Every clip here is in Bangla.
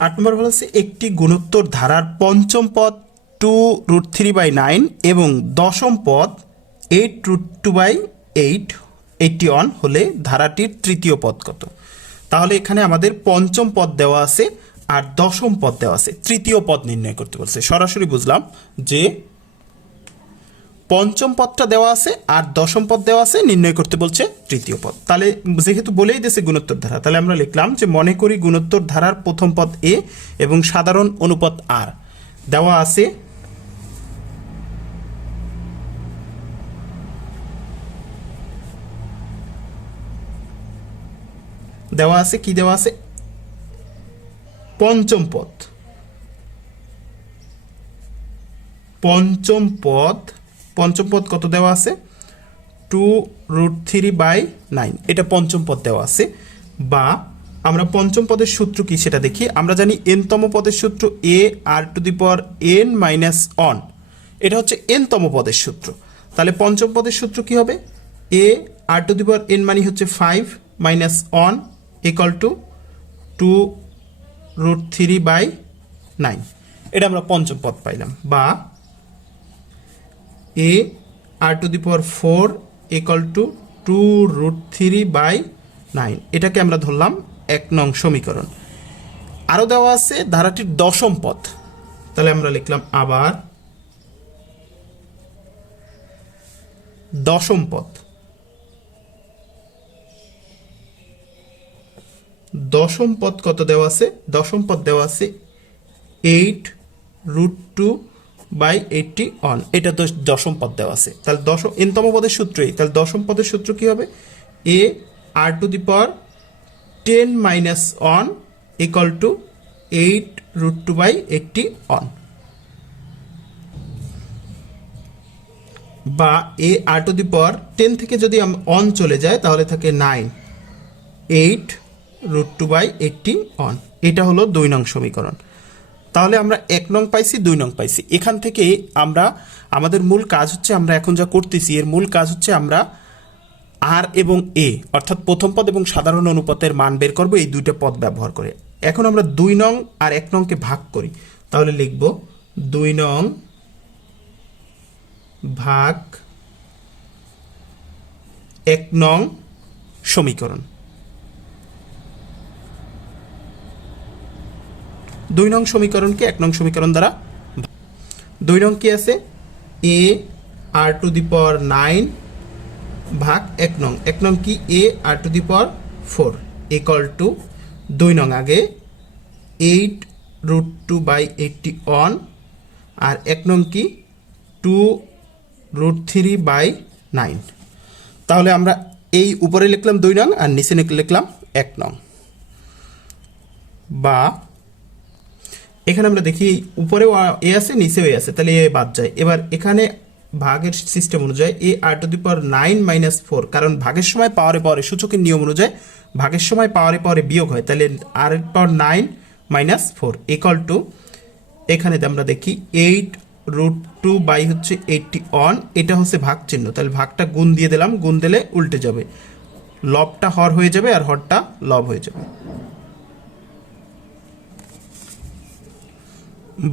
আট নম্বর বলা হচ্ছে একটি গুণোত্তর ধারার পঞ্চম পদ two root three by nine এবং দশম পদ eight root two by eight, eighty one হলে ধারাটির তৃতীয় পদ কত? তাহলে এখানে আমাদের পঞ্চম পদ দেওয়া আছে আর দশম পদ দেওয়া আছে। তৃতীয় পদ নির্ণয় করতে বলছে। সরাসরি বুঝলাম যে পঞ্চম পদটা দেওয়া আছে আর দশম পদ দেওয়া আছে, নির্ণয় করতে বলছে তৃতীয় পদ। তাহলে যেহেতু বলেই দিয়েছে গুণোত্তর ধারা, তাহলে আমরা লিখলাম যে মনে করি গুণোত্তর ধারার প্রথম পদ এ এবং সাধারণ অনুপদ আর। দেওয়া আছে দেওয়া আছে, কি দেওয়া আছে? পঞ্চম পদ। পঞ্চম পদ পঞ্চম পদ কত দেওয়া আছে? Two root three by nine এটা পঞ্চম পদ দেওয়া আছে। বা আমরা পঞ্চম পদের সূত্র কি সেটা দেখি। আমরা জানি এনতম পদের সূত্র A R to the power N minus one এটা হচ্ছে এনতম পদের সূত্র। তাহলে পঞ্চম পদের সূত্র কি হবে? এ আর টু দি পাওয়ার এন মানে হচ্ছে five minus one equal to two root three by nine এটা আমরা পঞ্চম পদ পাইলাম। বা A R to the power four equal to two root three by nine এটাকে আমরা ধরলাম এক নং সমীকরণ। আরও দেওয়া আছে ধারাটির দশম পদ। তাহলে আমরা লিখলাম আবার দশম পদ। দশম পদ কত দেওয়া আছে? দশম পদ দেওয়া আছে eight root two by eighty one এটা তো দশম পদ দেওয়া আছে। তাহলে দশম, এনতম পদের সূত্রই। তাহলে দশম পদের সূত্র কি হবে? A R to the power ten minus one equal to eight root two by eighty one বা এ আর টু দি পাওয়ার টেন থেকে যদি অন চলে যায়, তাহলে থাকে nine eight root two by eighty one এটা হলো দুই নং সমীকরণ। তাহলে আমরা এক নং পাইছি, দুই নং পাইছি। এখান থেকে আমরা, আমাদের মূল কাজ হচ্ছে আমরা এখন যা করতেছি, এর মূল কাজ হচ্ছে আমরা আর এবং এ, অর্থাৎ প্রথম পদ এবং সাধারণ অনুপাতের মান বের করব, এই দুইটা পদ ব্যবহার করে। এখন আমরা দুই নং আর এক নংকে ভাগ করি। তাহলে লিখব দুই নং ভাগ এক নং সমীকরণ। দুই নং সমীকরণকে এক নং সমীকরণ দ্বারা দুই নং কি আছে? এ আর টু দি পাওয়ার নাইন ভাগ এক নং। এক নং কি? A R to the power four equal to দুই নং। আগে eight root two by eighty one আর এক নং কি? Two root three by nine তাহলে আমরা এই উপরে লিখলাম দুই নং আর নিচে লিখলাম এক নং। বা এখানে আমরা দেখি উপরেও এ আছে, নিচেও এ আছে। তাহলে এ বাদ যায়। এবার এখানে ভাগের সিস্টেম অনুযায়ী A R to the power nine minus four, কারণ ভাগের সময় পাওয়ারে পাওয়ারে সূচকের নিয়ম অনুযায়ী ভাগের সময় পাওয়ারে পাওয়ারে বিয়োগ হয়। তাহলে R power nine minus four equal to এখানে আমরা দেখি এইট রুট টু বাই হচ্ছে এইটটি অন এটা হচ্ছে ভাগ চিহ্ন। তাহলে ভাগটা গুণ দিয়ে দিলাম, গুণ দিলে উল্টে যাবে। লবটা হর হয়ে যাবে আর হরটা লব হয়ে যাবে।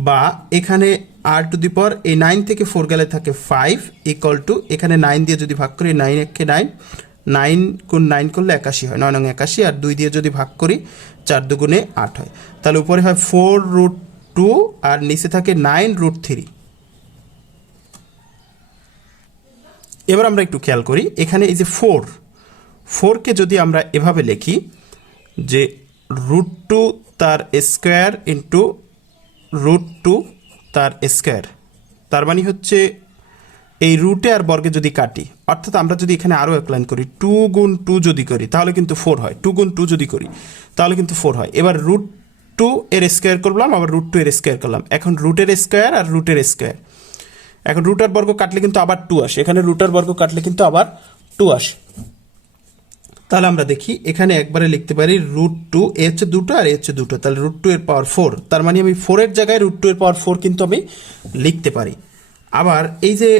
বা এখানে আর টু দি পাওয়ার এই নাইন থেকে ফোর গেলে থাকে ফাইভ ইকুয়াল টু এখানে নাইন দিয়ে যদি ভাগ করি নাইন একে নাইন নাইন গুণ নাইন করলে একাশি হয়। নয় নং একাশি আর দুই দিয়ে যদি ভাগ করি, চার দুগুণে আট হয়। তাহলে উপরে হয় ফোর রুট টু আর নিচে থাকে নাইন রুট থ্রি এবার আমরা একটু খেয়াল করি, এখানে এই যে ফোর ফোরকে যদি আমরা এভাবে লিখি যে রুট টু তার স্কোয়ার ইন্টু রুট টু তার স্কোয়ার তার মানে হচ্ছে এই রুটে আর বর্গে যদি কাটি, অর্থাৎ আমরা যদি এখানে আরও এক লাইন করি টু গুণ টু যদি করি, তাহলে কিন্তু ফোর হয়। টু গুণ টু যদি করি, তাহলে কিন্তু ফোর হয়। এবার রুট টু এর স্কোয়ার করলাম, আবার রুট টু এর স্কোয়ার করলাম। এখন রুটের স্কোয়ার আর রুটের স্কোয়ার এখন রুটার বর্গ কাটলে কিন্তু আবার টু আসে। এখানে রুটার বর্গ কাটলে কিন্তু আবার টু আসে। তাহলে আমরা দেখি, এখানে একবারে লিখতে পারি রুট টু এ হচ্ছে দুটো আর এ হচ্ছে দুটো, তাহলে রুট টু এর পাওয়ার ফোর তার মানে আমি ফোরের জায়গায় রুট টু এর পাওয়ার ফোর কিন্তু আমি লিখতে পারি। আবার এই যে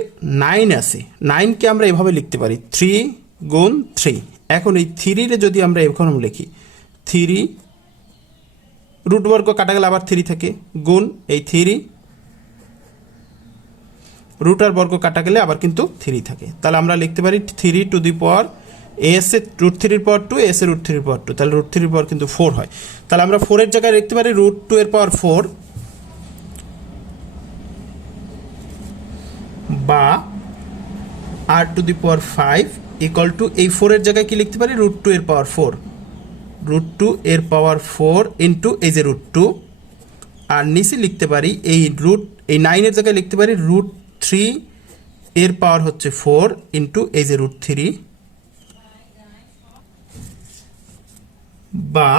নাইন আছে নাইনকে আমরা এভাবে লিখতে পারি থ্রি গুণ থ্রি এখন এই থ্রিরে যদি আমরা এখন লিখি থ্রি রুট বর্গ কাটা গেলে আবার থ্রি থাকে, গুণ এই থ্রি রুট আর বর্গ কাটা গেলে আবার কিন্তু থ্রি থাকে। তাহলে আমরা লিখতে পারি three to the power S এর রুট থ্রির পাওয়ার টু এস এর রুট থ্রির পাওয়ার টু তাহলে রুট থ্রির পাওয়ার কিন্তু ফোর হয়। তাহলে আমরা ফোরের জায়গায় লিখতে পারি রুট টু এর পাওয়ার ফোর বা R to the power five equal to এই ফোরের জায়গায় কি লিখতে পারি? রুট টু এর পাওয়ার ফোর রুট টু এর পাওয়ার ফোর ইন্টু এই যে রুট টু আর নিচে লিখতে পারি এই রুট এই নাইনের জায়গায় লিখতে পারি রুট থ্রি এর পাওয়ার হচ্ছে ফোর ইন্টু এই যে রুট থ্রি বা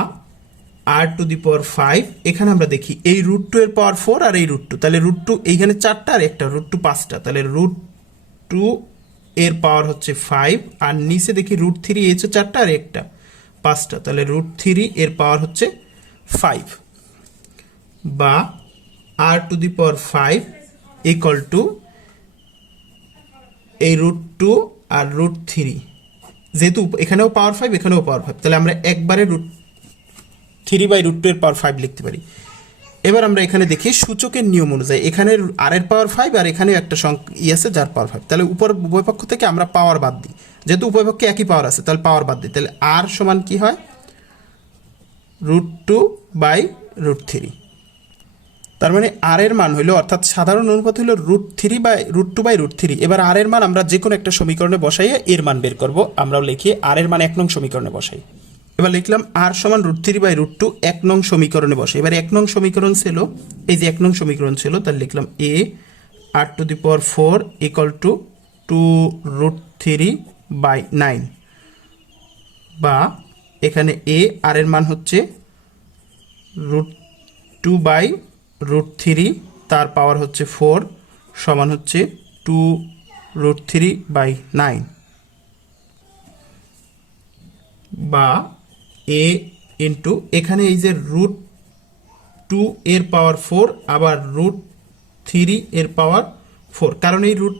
আর টু দি পাওয়ার ফাইভ এখানে আমরা দেখি এই রুট টু এর পাওয়ার ফোর আর এই রুট টু তাহলে রুট টু এইখানে চারটা আর একটা রুট টু পাঁচটা। তাহলে রুট টু এর পাওয়ার হচ্ছে ফাইভ আর নিচে দেখি রুট থ্রি এসে চারটা আর একটা, পাঁচটা। তাহলে রুট থ্রি এর পাওয়ার হচ্ছে ফাইভ বা R to the power five equal to এই রুট টু আর রুট থ্রি যেহেতু এখানেও পাওয়ার ফাইভ এখানেও পাওয়ার ফাইভ তাহলে আমরা একবারে root three by root two এর পাওয়ার ফাইভ লিখতে পারি। এবার আমরা এখানে দেখি সূচকের নিয়ম অনুযায়ী, এখানে আর এর পাওয়ার ফাইভ আর এখানে একটা ই আছে যার পাওয়ার ফাইভ তাহলে উপর উভয় পক্ষ থেকে আমরা পাওয়ার বাদ দিই। যেহেতু উভয় পক্ষে একই পাওয়ার আছে, তাহলে পাওয়ার বাদ দিই। তাহলে আর সমান কি হয়? Root two by root three তার মানে আর এর মান হইল, অর্থাৎ সাধারণ অনুপাত হলো root three by root two by root three এবার আর এর মান আমরা যে কোনো একটা সমীকরণে বসাইয়ে এর মান বের করব। আমরাও লিখি আর এর মান এক নং সমীকরণে বসাই। এবার লিখলাম আর সমান root three by root two এক নং সমীকরণে বসে এবার এক নং সমীকরণ ছিল, এই যে এক নং সমীকরণ ছিল তার লিখলাম A R to the power four equal to two root three by nine বা এখানে এ আর এর মান হচ্ছে root two by root three তার পাওয়ার হচ্ছে ফোর সমান হচ্ছে two root three by nine বা এ ইন্টু এখানে এই যে রুট টু এর পাওয়ার ফোর আবার রুট থ্রি এর পাওয়ার ফোর কারণ এই root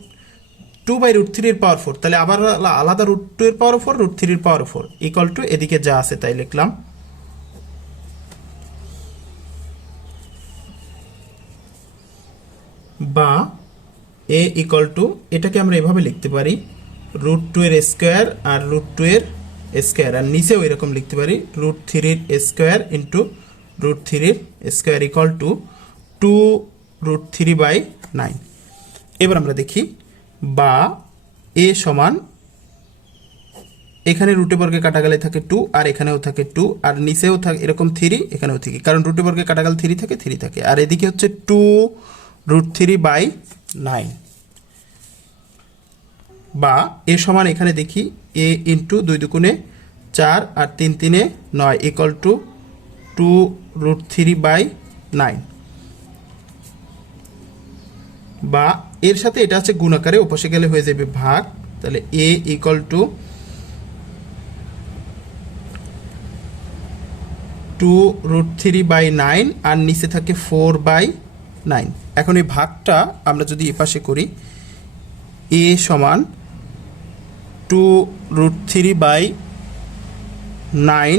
two by root three এর পাওয়ার ফোর তাহলে আবার আলাদা রুট টু এর পাওয়ার ফোর রুট থ্রির পাওয়ার ফোর ইকুয়াল টু এদিকে যা আছে তাই লিখলাম। বা এ ইকুয়াল টু এটাকে আমরা এভাবে লিখতে পারি রুট টু এর স্কোয়ার আর রুট টু এর স্কোয়ার আর নিচেও এরকম লিখতে পারি রুট থ্রির স্কোয়ার ইন্টু রুট থ্রির square equal to two root three by nine এবার আমরা দেখি, বা এ সমান, এখানে রুটে বর্গে কাটা গেলে থাকে টু আর এখানেও থাকে টু আর নিচেও থাকে, এরকম থ্রি এখানেও থ্রি কারণ রুটে বর্গে কাটাগাল থ্রি থাকে থ্রি থাকে। আর এদিকে হচ্ছে two root three by nine. বা এ সমান এখানে দেখি এ ইন্টু দুই দুগুণে চার আর তিন তিনে নয় equal to two root three by nine বা এর সাথে এটা হচ্ছে গুণাকারে উপসে গেলে হয়ে যাবে ভাগ, তাহলে A equal to two root three by nine আর নিচে থাকে ফোর বাই নাইন। এখন এই ভাগটা আমরা যদি এপাশে করি, এ সমান two root three by nine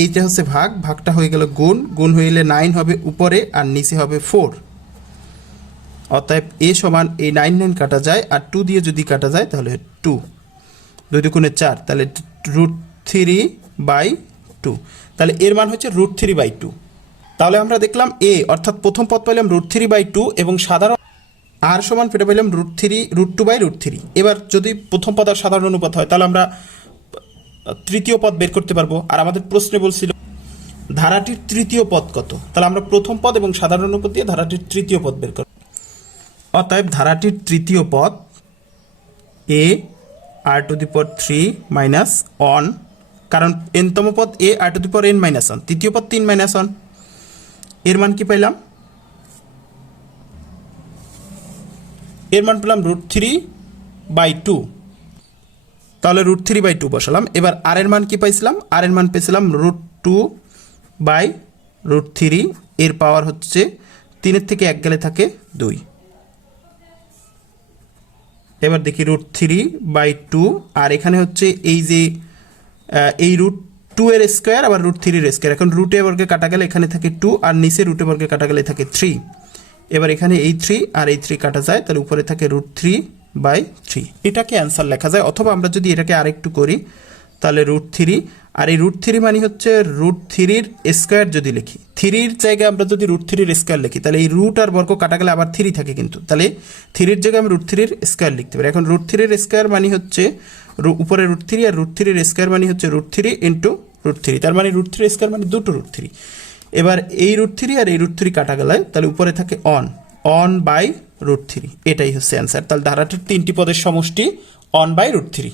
এইটা হচ্ছে ভাগ, ভাগটা হয়ে গেল গুণ গুণ হইলে নাইন হবে উপরে আর নিচে হবে ফোর। অতএব এ সমান এই নাইন নাইন কাটা যায়, আর টু দিয়ে যদি কাটা যায় তাহলে টু। দুই দুগুণে চার, তাহলে রুট থ্রি বাই টু। তাহলে এর মান হচ্ছে রুট থ্রি বাই টু। তাহলে আমরা দেখলাম এ অর্থাৎ প্রথম পদ পাইলাম রুট থ্রি বাই টু এবং সাধারণ আর সমান পেটে পাইলাম root three root two by root three এবার যদি প্রথম পদ আর সাধারণ অনুপাত হয়, তাহলে আমরা তৃতীয় পদ বের করতে পারব। আর আমাদের প্রশ্নে বলছিল, ধারাটির তৃতীয় পদ কত? তাহলে আমরা প্রথম পদ এবং সাধারণ অনুপাত দিয়ে ধারাটির তৃতীয় পদ বের করব। অতএব ধারাটির তৃতীয় পদ A R to the power three minus one কারণ এনতম পদ A R to the power N minus one তৃতীয় পদ তিন মাইনাস অন এর মান কি পাইলাম? এর মান পেলাম রুট থ্রি বাই টু তাহলে রুট থ্রি বাই টু বসালাম। এবার আর এর মান কি পাইছিলাম? আর এর মান পেয়েছিলাম root two by root three এর পাওয়ার হচ্ছে তিনের থেকে এক গেলে থাকে দুই। এবার দেখি রুট থ্রি বাই টু আর এখানে হচ্ছে এই যে এই রুট টু এর স্কোয়ার আবার রুট থ্রির স্কোয়ার এখন রুটে বর্গে কাটা গেলে এখানে থাকে টু আর নিচে রুটে বর্গে কাটা গেলে থাকে থ্রি এবার এখানে এই থ্রি আর এই থ্রি কাটা যায়, তাহলে উপরে থাকে রুট থ্রি বাই থ্রি এটাকে অ্যান্সার লেখা যায়, অথবা আমরা যদি এটাকে আরেকটু করি তাহলে রুট থ্রি আর এই রুট থ্রি মানে হচ্ছে রুট থ্রির স্কোয়ার যদি লিখি থ্রির জায়গায় আমরা যদি রুট থ্রির স্কোয়ার লিখি তাহলে এই রুট আর বর্গ কাটা গেলে আবার থ্রি থাকে কিন্তু তাহলে থ্রির জায়গায় আমি রুট থ্রির স্কোয়ার লিখতে পারি এখন রুট থ্রির স্কোয়ার মানে হচ্ছে উপরে রুট থ্রি আর রুট থ্রির স্কোয়ার মানে হচ্ছে root three into root three তার মানে রুট থ্রি স্কোয়ার মানে দুটো রুট থ্রি এবার এই রুট থ্রি আর এই রুট থ্রি কাটা গেলে তাহলে উপরে থাকে one one by root three এটাই হচ্ছে অ্যান্সার তাহলে ধারাটির তিনটি পদের সমষ্টি অন বাই রুট থ্রি